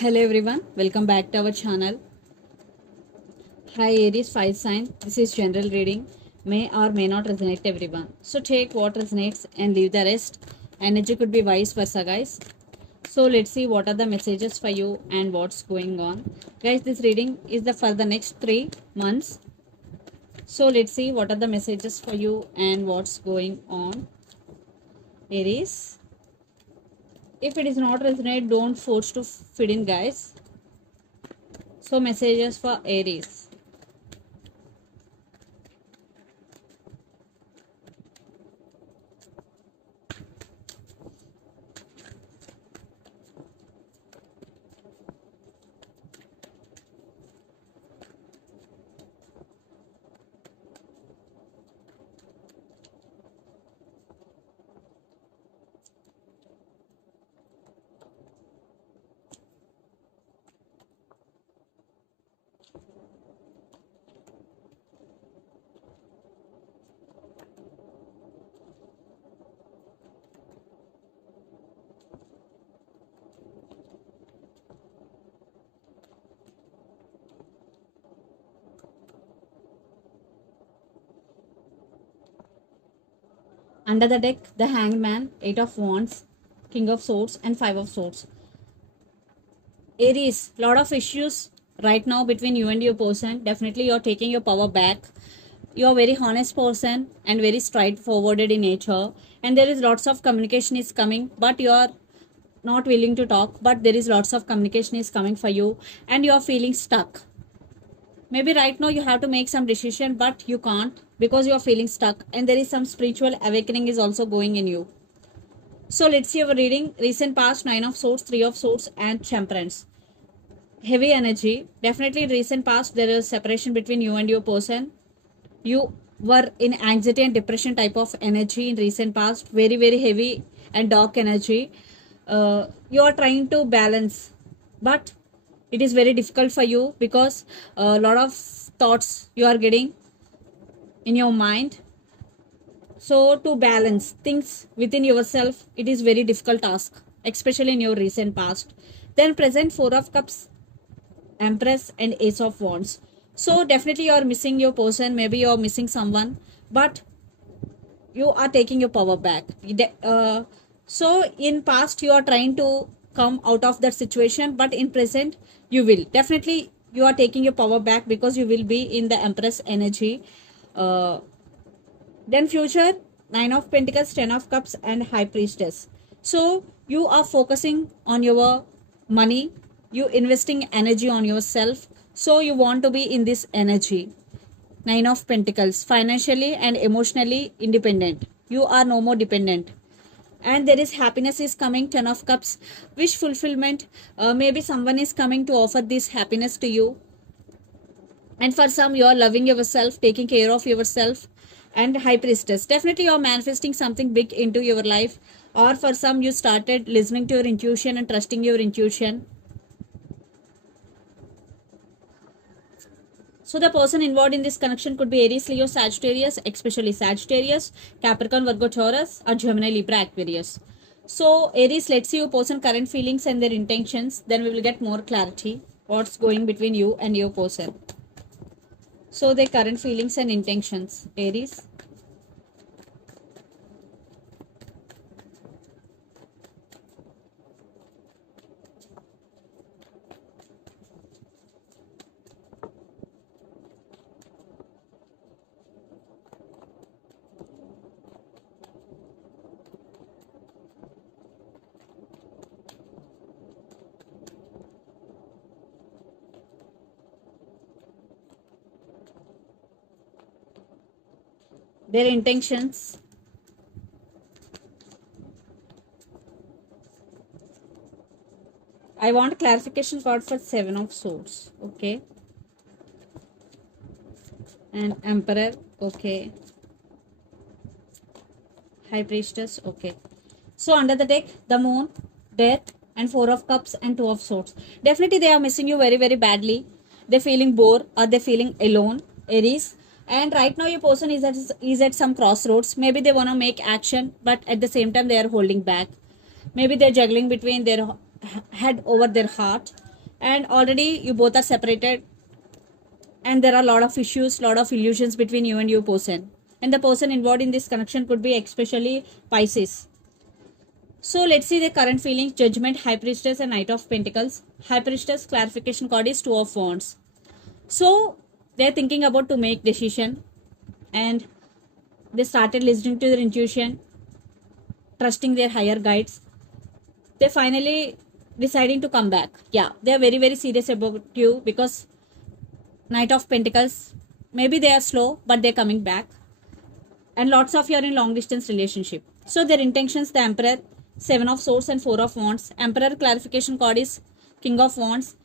Hello everyone, welcome back to our channel. Hi Aries fire sign, this is general reading. May or may not resonate everyone. So take what resonates and leave the rest. Energy could be vice versa, guys. So let's see what are the messages for you and what's going on. Guys, this reading is for the next 3 months. So let's see what are the messages for you and what's going on. Aries, if it is not resonate, don't force to fit in, guys. So messages for Aries. Under the deck, the Hanged Man, 8 of Wands, King of Swords, and 5 of Swords. Aries, lot of issues right now between you and your person. Definitely you're taking your power back. You're a very honest person and very straightforward in nature. And there is lots of communication is coming, but you're not willing to talk. But there is lots of communication is coming for you and you're feeling stuck. Maybe right now you have to make some decision, but you can't because you're feeling stuck. And there is some spiritual awakening is also going in you. So let's see our reading. Recent past, 9 of Swords, 3 of Swords, and Temperance. Heavy energy. Definitely in recent past, there is separation between you and your person. You were in anxiety and depression type of energy in recent past. Very, very heavy and dark energy. You are trying to balance, but it is very difficult for you because a lot of thoughts you are getting in your mind. So to balance things within yourself, it is very difficult task, especially in your recent past. Then present, 4 of Cups, Empress, and Ace of Wands. So definitely you are missing your person, maybe you are missing someone, but you are taking your power back. So in past you are trying to come out of that situation, but in present you will. Definitely you are taking your power back because you will be in the Empress energy. Then future, 9 of Pentacles, 10 of Cups, and High Priestess. So you are focusing on your money, you investing energy on yourself. So you want to be in this energy. 9 of Pentacles, financially and emotionally independent. You are no more dependent. And there is happiness is coming, 10 of Cups, wish fulfillment. Maybe someone is coming to offer this happiness to you. And for some, you are loving yourself, taking care of yourself. And High Priestess, definitely you are manifesting something big into your life. Or for some, you started listening to your intuition and trusting your intuition. So the person involved in this connection could be Aries, Leo, Sagittarius, especially Sagittarius, Capricorn, Virgo, Taurus, or Gemini, Libra, Aquarius. So Aries, let's see your person current feelings and their intentions. Then we will get more clarity what's going between you and your person. So their current feelings and intentions, Aries. Their intentions. I want clarification card for 7 of Swords. Okay. And Emperor. Okay. High Priestess. Okay. So under the deck, the Moon, Death, and 4 of Cups and 2 of Swords. Definitely they are missing you very, very badly. They're feeling bored or they're feeling alone, Aries. And right now your person is at some crossroads. Maybe they want to make action, but at the same time they are holding back. Maybe they're juggling between their head over their heart. and already you both are separated, and there are a lot of issues, lot of illusions between you and your person, and the person involved in this connection could be especially Pisces. So let's see the current feelings. Judgment, High Priestess, and Knight of Pentacles. High Priestess clarification card is Two of Wands. So they're thinking about to make decision, and they started listening to their intuition, trusting their higher guides. They finally deciding to come back. Yeah, they are very, very serious about you, because Knight of Pentacles, maybe they are slow, but they're coming back. And lots of you are in long distance relationship. So their intentions, the Emperor, Seven of Swords, and Four of Wands. Emperor clarification card is King of Wands.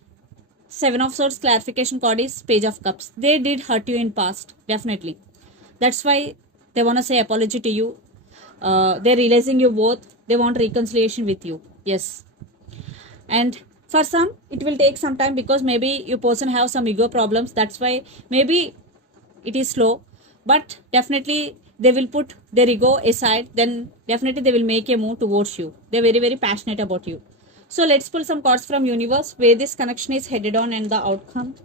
Seven of Swords clarification card is Page of Cups. They did hurt you in past, definitely. That's why they want to say apology to you. They're realizing you both. They want reconciliation with you. Yes. And for some, it will take some time, because maybe your person have some ego problems. That's why maybe it is slow, but definitely they will put their ego aside. Then definitely they will make a move towards you. They're very, very passionate about you. So let's pull some cards from universe, where this connection is headed on and the outcome.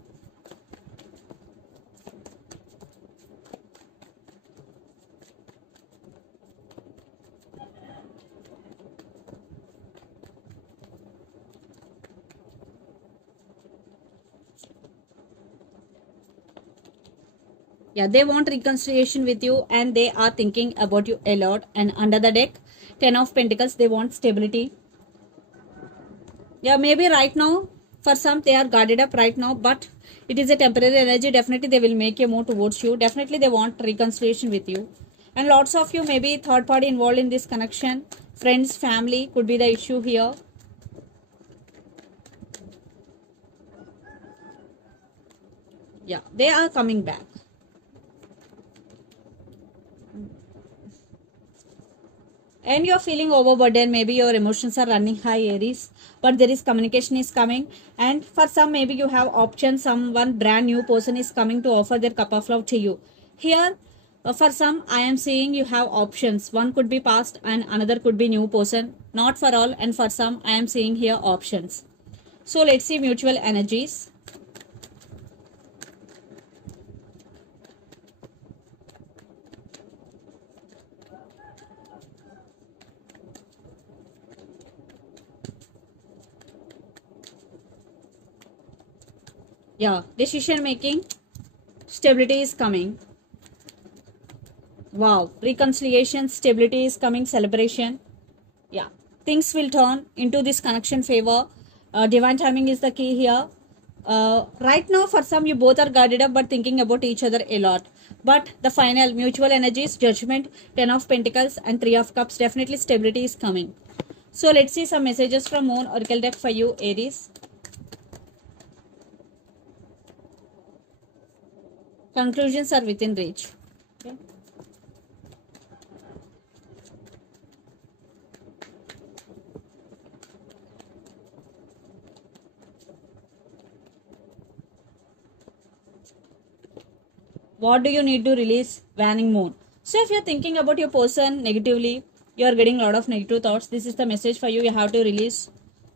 Yeah, they want reconciliation with you, and they are thinking about you a lot. And under the deck, Ten of Pentacles, they want stability. Yeah, maybe right now, for some, they are guarded up right now, but it is a temporary energy. Definitely they will make a move towards you. Definitely they want reconciliation with you. And lots of you, maybe third party involved in this connection. Friends, family could be the issue here. Yeah, they are coming back. And you're feeling overburdened, maybe your emotions are running high, Aries, but there is communication is coming. And for some, maybe you have options. Someone brand new person is coming to offer their cup of love to you. Here, for some, I am saying you have options. One could be past and another could be new person. Not for all, and for some, I am seeing here options. So let's see mutual energies. Yeah, decision making, stability is coming. Wow, reconciliation, stability is coming, celebration. Yeah, things will turn into this connection favor. Divine timing is the key here. Right now, for some, you both are guarded up, but thinking about each other a lot. But the final mutual energies, Judgment, Ten of Pentacles, and Three of Cups, definitely stability is coming. So let's see some messages from Moon Oracle deck for you, Aries. Conclusions are within reach. Okay. What do you need to release? Waning Moon. So if you're thinking about your person negatively, you're getting a lot of negative thoughts. This is the message for you. You have to release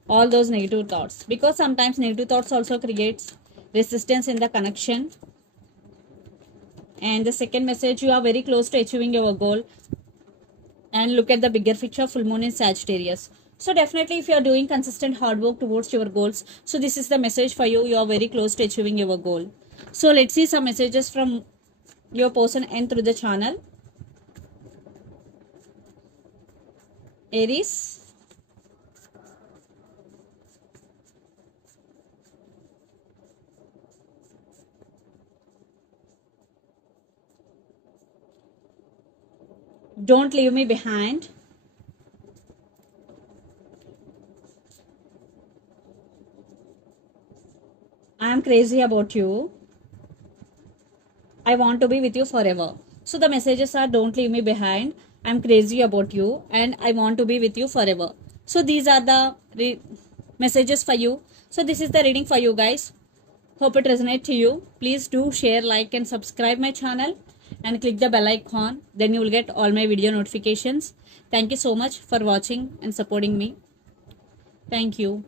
all those negative thoughts, because sometimes negative thoughts also creates resistance in the connection. And the second message, you are very close to achieving your goal. And look at the bigger picture, full moon in Sagittarius. So definitely if you are doing consistent hard work towards your goals, so this is the message for you. You are very close to achieving your goal. So let's see some messages from your person and through the channel. Aries. Don't leave me behind. I am crazy about you. I want to be with you forever. So the messages are, don't leave me behind. I'm crazy about you and I want to be with you forever. So these are the messages for you. So this is the reading for you guys. Hope it resonates to you. Please do share, like and subscribe my channel and click the bell icon. Then you will get all my video notifications. Thank you so much for watching and supporting me. Thank you.